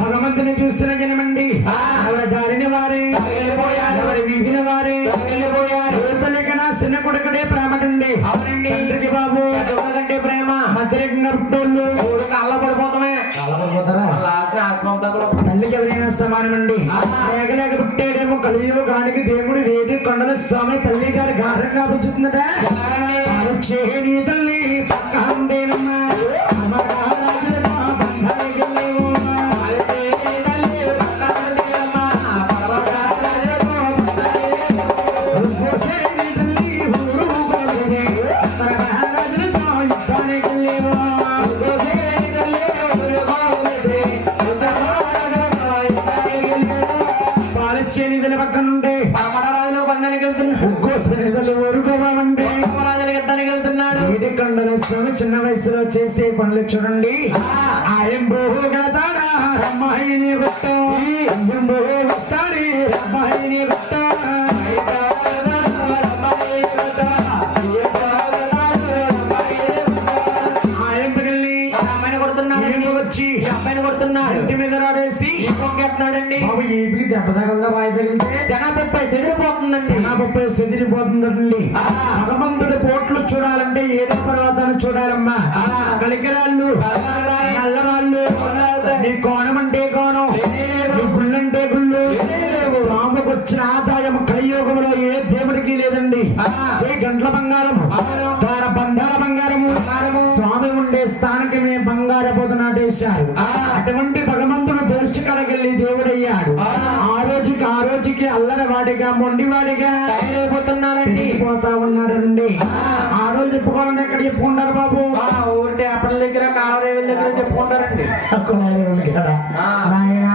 భగవంతుని చూస్తున్న జనమండి ఎవరి దారిన వారే ఎవరి వీధిన వారే యువతలేకనా చిన్న కొడుకుడే ప్రేమటండి అవునండి తండ్రికి బాబు కంటే ప్రేమ మధ్యరేకంగా పుట్టోళ్ళు అల్ల పడిపోతామే తల్లికి ఎవరైనా సమానమండి లేక పుట్టేడేమో కలియుగానికి దేవుడు వేడి కొండల స్వామి తల్లి గారి గాఢంగా పుచ్చుతుందట నీ తల్లి పక్క ఉండేనమ్మా పాలచ్చేనిదల పక్కనుండే పరమరాజులో బంధానికి వెళ్తున్నాడు ఉగ్గోసనిదలు ఊరుకోవాలంటే పరమరాజులకు యుద్ధానికి వెళ్తున్నాడు వీడి కొండల స్వామి చిన్న వయసులో చేసే పనులు చూడండి ఆయన బోగతాడా అమ్మాయిని వస్తాం వస్తాడి అమ్మాయిని వస్తా వచ్చి అబ్బాయిని కొడుతున్నాడు ఇంటి మీద రాడేసి ఇంకొకేస్తున్నాడండి బాబు ఏపీకి దెబ్బ తగలదా వాయి తగిలితే జనాభై చెదిరిపోతుందండి జనాభై చెదిరిపోతుందండి భగవంతుడి పోట్లు చూడాలంటే ఏదో పర్వతాన్ని చూడాలమ్మా కలికిరాళ్ళు నల్లరాళ్ళు నీ కోణం అంటే కోణం నీ గుళ్ళంటే గుళ్ళు స్వామికి వచ్చిన ఆదాయం కలియుగంలో ఏ దేవుడికి లేదండి గంటల బంగారం బంధాల బంగారము స్వామి ఉండే స్థానికమే బంగారపోత నాటేశారు అటువంటి భగవంతుడు దర్శకాలకెళ్ళి దేవుడయ్యాడు ఆ రోజుకి అల్లరి వాడిగా మొండివాడిగా అయిపోతున్నాడండి పోతా ఉన్నాడండి ఆ రోజు చెప్పుకోవాలంటే ఎక్కడ చెప్పుకుంటారు బాబు ఊరికే అప్పటి దగ్గర కాలరేవుల దగ్గర చెప్పుకుంటారండి నాయన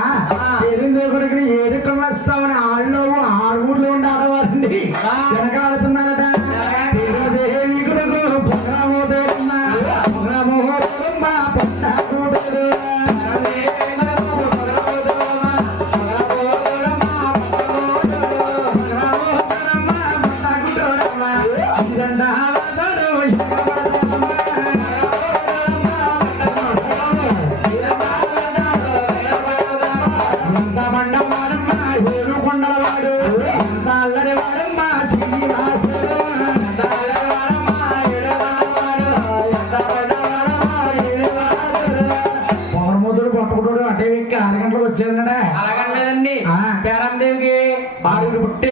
దేవుడికి ఏడుకొని వస్తామని ఆళ్ళలో ఆ ఊర్లో ఉండే ఆడవారండి వెనకాడుతున్న